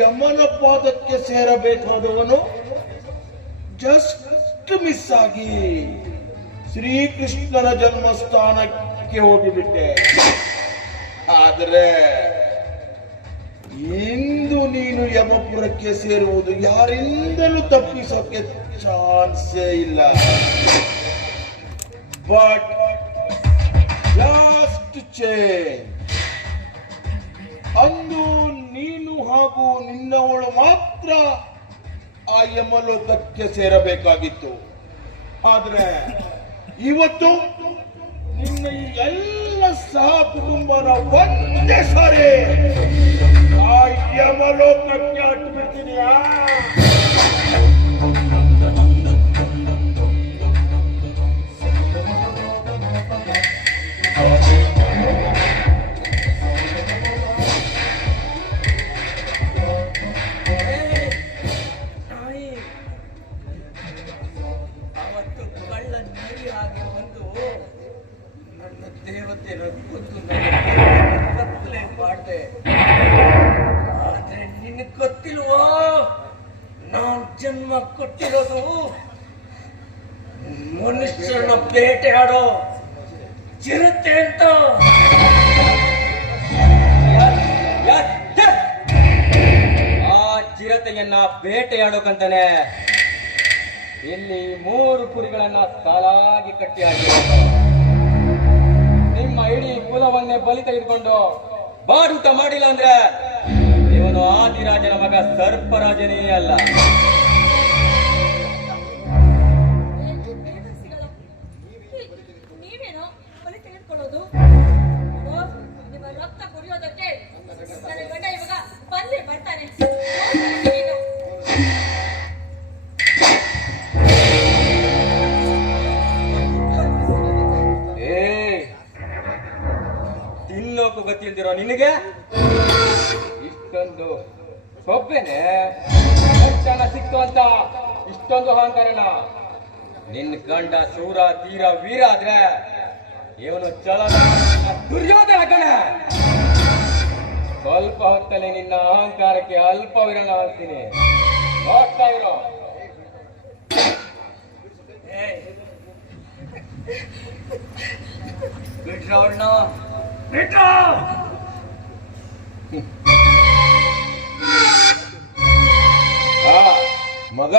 ಯಮನ ಪಾದಕ್ಕೆ ಸೇರಬೇಕಾದವನು just miss ಆಗಿ ಶ್ರೀಕೃಷ್ಣನ ಜನ್ಮಸ್ಥಾನಕ್ಕೆ ಹೋಗಿಬಿಟ್ಟೆ. ಆದರೆ ಇಂದು ನೀನು ಯಮಪುರಕ್ಕೆ ಸೇರುವುದು ಯಾರಿಂದಲೂ ತಪ್ಪಿಸೋಕೆ ಚಾನ್ಸೇ ಇಲ್ಲ. ಬಟ್ ಲಾಸ್ಟ್ ಚೇಂಜ್ ಅಂದು ಹಾಗೂ ನಿನ್ನವಳು ಮಾತ್ರ ಆ ಯಮಲೋಕಕ್ಕೆ ಸೇರಬೇಕಾಗಿತ್ತು. ಆದ್ರೆ ಇವತ್ತು ನಿನ್ನ ಈ ಎಲ್ಲ ಸಹ ಕುಟುಂಬನ ಒಂದೇ ಸಾರಿ ಆ ಯಮಲೋಕಕ್ಕೆ ಅಟ್ಬಿಡ್ತೀನಿ ಮಾಡಿದೆ ಆದ್ರೆ ನಿನ್ ಗೊತ್ತಿಲ್ವೋ? ನಾನ್ ಜನ್ಮ ಕೊಟ್ಟಿರೋದು ಮನುಷ್ಯರನ್ನ ಆಡೋ ಚಿರತೆ ಅಂತ. ಆ ಚಿರತೆಯನ್ನ ಬೇಟೆಯಾಡೋಕಂತಾನೆ ಇಲ್ಲಿ ಮೂರು ಕುರಿಗಳನ್ನ ಸಾಲಾಗಿ ಕಟ್ಟಿ ನಿಮ್ಮ ಇಡೀ ಕುಲವನ್ನೇ ಬಲಿ ತೆಗೆದುಕೊಂಡು ಬಾಡೂಟ ಮಾಡಿಲ್ಲ ಅಂದ್ರೆ ಇವನು ಆದಿರಾಜನ ಮಗ ಸರ್ಪರಾಜನೇ ಅಲ್ಲ. ತಿನ್ನೋಕು ಗೊತ್ತಿಲ್ದಿರೋ ನಿನಗೆ? ಇಷ್ಟೊಂದು ಸೊಪ್ಪೇನೆ? ಸಿಕ್ತು ಅಂತ? ಇಷ್ಟೊಂದು ಅಹಂಕಾರನ? ನಿನ್ನ ಗಂಡ ಸೂರ ತೀರ, ವೀರ ಆದ್ರೆ ಇವನು ಚಲ ದುರ್ಯೋಧನ ಕಣ! ಸ್ವಲ್ಪ ಹೊತ್ತಲ್ಲಿ ನಿನ್ನ ಅಹಂಕಾರಕ್ಕೆ ಅಲ್ಪ ವಿರಣ ಹಾಕ್ತೀನಿ ನೋಡ್ತಾ ಇರೋ. ಬಿಟ್ರ ಮಗ,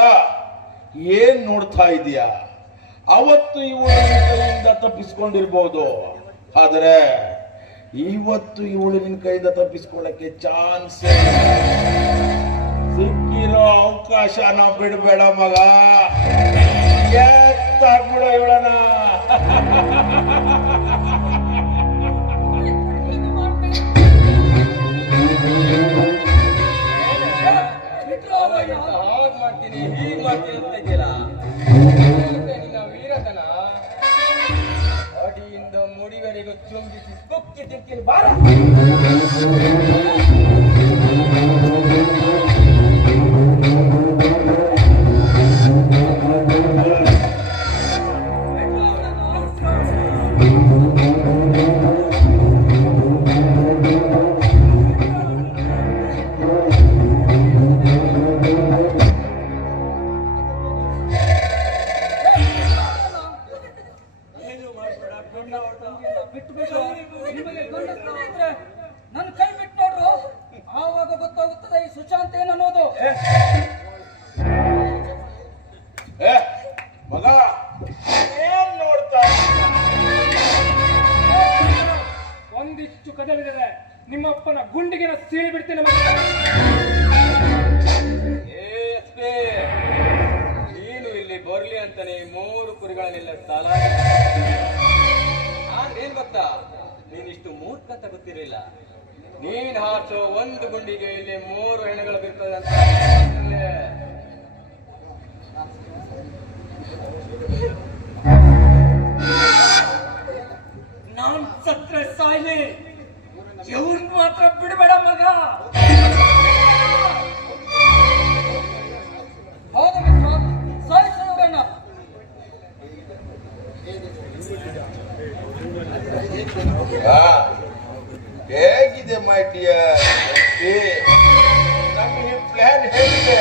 ಏನ್ ನೋಡ್ತಾ ಇದೀಯ? ಅವತ್ತು ಇವಳು ಕೈಯಿಂದ ತಪ್ಪಿಸ್ಕೊಂಡಿರ್ಬೋದು. ಆದರೆ ಇವತ್ತು ಇವಳು ನಿನ್ ಕೈಯಿಂದ ತಪ್ಪಿಸ್ಕೊಳ್ಳಕ್ಕೆ ಚಾನ್ಸ್ ಸಿಕ್ಕಿರೋ ಅವಕಾಶನ ಬಿಡಬೇಡ, ಮಗ. ಎತ್ತಾಕ್ಬಿಡ ಇವಳನ ಹಾಗೆ ಮಾಡ್ತೀನಿ ಹೀಗೆ ಮಾಡ್ತೀನಿ ಅಂತ ಮತ್ತೆ ನಿನ್ನ ವೀರತನ ಅಡಿಯಿಂದ ಮುಡಿವರೆಗೂ ಚುಂಬಿಸಿ ಕುಕ್ಕಿ ತಿಕ್ಕಿ ಬಾರ. ಅಂತ ಗೊತ್ತಿರಲಿಲ್ಲ ನೀನ್ ಹಾರ್ಸೋ ಒಂದು ಗುಂಡಿಗೆ ಇಲ್ಲಿ ಮೂರು ಹೆಣಗಳು ಬಿರ್ತದೆ ಅಂತ. ನಾನ್ ಸತ್ರೆ ಸಾಯ್ಲಿ. ಇವ್ರನ್ನ ಮಾತ್ರ ಬಿಡಬೇಡ ಮಗ. ಸಾಯಿಸೋಣ ಆ, ಹೇಗಿದೆ ಮೈ ಡಿಯರ್ ನಮ್ಮ ಈ ಪ್ಲಾನ್ ಹೇಗಿದೆ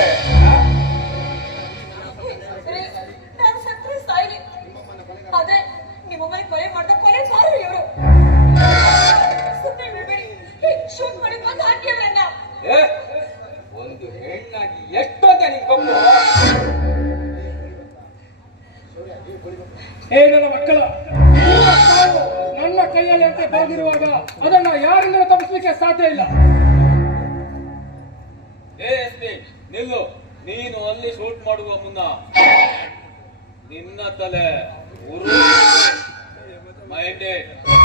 ನಿಲ್ಲು. ನೀನು ಅಲ್ಲಿ ಶೂಟ್ ಮಾಡುವ ಮುನ್ನ. ನಿನ್ನ ತಲೆ ಮೈಂಡೆಡ್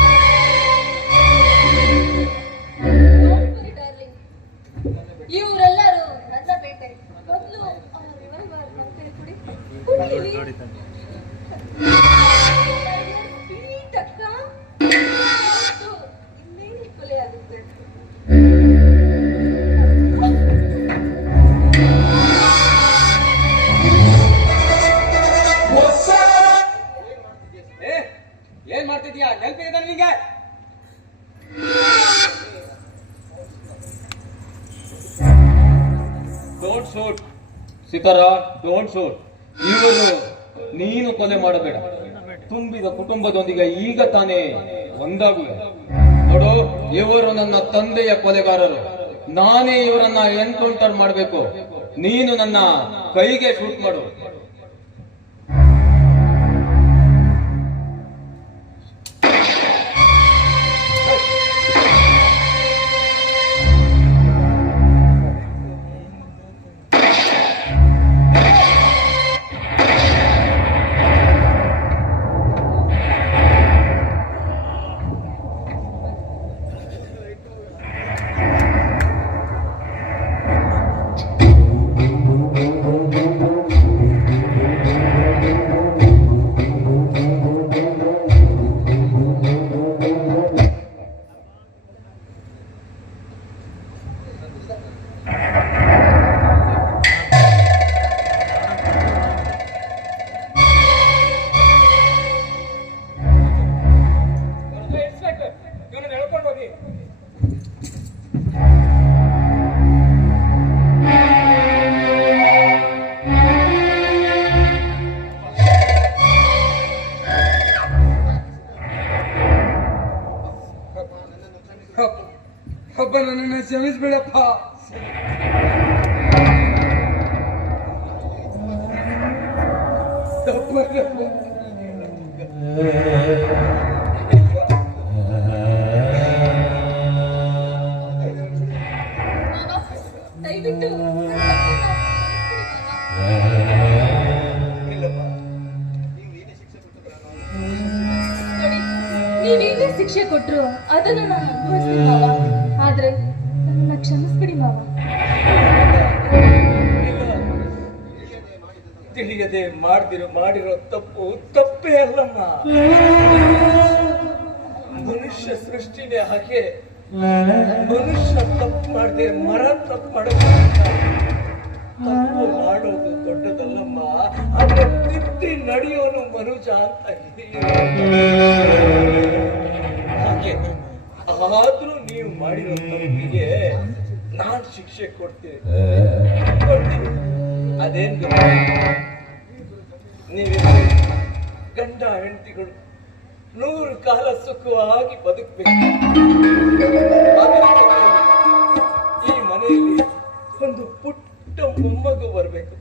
ಸಿತಾರ ಡೋಂಟ್ ಇವರು ನೀನು ಕೊಲೆ ಮಾಡಬೇಡ. ತುಂಬಿದ ಕುಟುಂಬದೊಂದಿಗೆ ಈಗ ತಾನೇ ಒಂದಾಗುವೆ. ನೋಡು, ಇವರು ನನ್ನ ತಂದೆಯ ಕೊಲೆಗಾರರು. ನಾನೇ ಇವರನ್ನ ಎನ್ಕೌಂಟರ್ ಮಾಡಬೇಕು. ನೀನು ನನ್ನ ಕೈಗೆ ಶೂಟ್ ಮಾಡು. ಹಬ್ಬ ನನ್ನನ್ನು ಕ್ಷಮಿಸ್ಬೇಡಪ್ಪ. ದಯವಿಟ್ಟು ನೀವೇನೇ ಶಿಕ್ಷೆ ಕೊಟ್ರು ಅದನ್ನ ನಾನು ಅನುಭವಿಸ್ತೀನಿ. ತಿಳಿಯದೆ ಮಾಡ್ದಿರೋ ಮಾಡಿರೋ ತಪ್ಪು ತಪ್ಪೇ ಅಲ್ಲಮ್ಮ. ಮನುಷ್ಯ ಸೃಷ್ಟಿನೇ ಹಾಗೆ. ಮನುಷ್ಯ ತಪ್ಪು ಮಾಡದೆ, ಮರ ತಪ್ಪು ಮಾಡೋದು ತಪ್ಪು ಮಾಡೋದು ದೊಡ್ಡದಲ್ಲಮ್ಮ. ಅದ್ರ ತಿದ್ದಿ ನಡೆಯೋನು ಮನುಜ ಅಂತ ಹಾಗೆ ಆದ್ರೂ ನೀವು ಮಾಡಿರೋ ತಪ್ಪಿಗೆ ನಾನ್ ಶಿಕ್ಷೆ ಕೊಡ್ತೀನಿ. ಕೊಡ್ತೀನಿ. ಅದೇ ಗೊತ್ತಾ? ನೀವೇ ಗಂಡ ಹೆಂಡತಿಗಳು ನೂರು ಕಾಲ ಸುಖವಾಗಿ ಬದುಕಬೇಕು. ಈ ಮನೆಯಲ್ಲಿ ಒಂದು ಪುಟ್ಟ ಮೊಮ್ಮಗು ಬರಬೇಕು.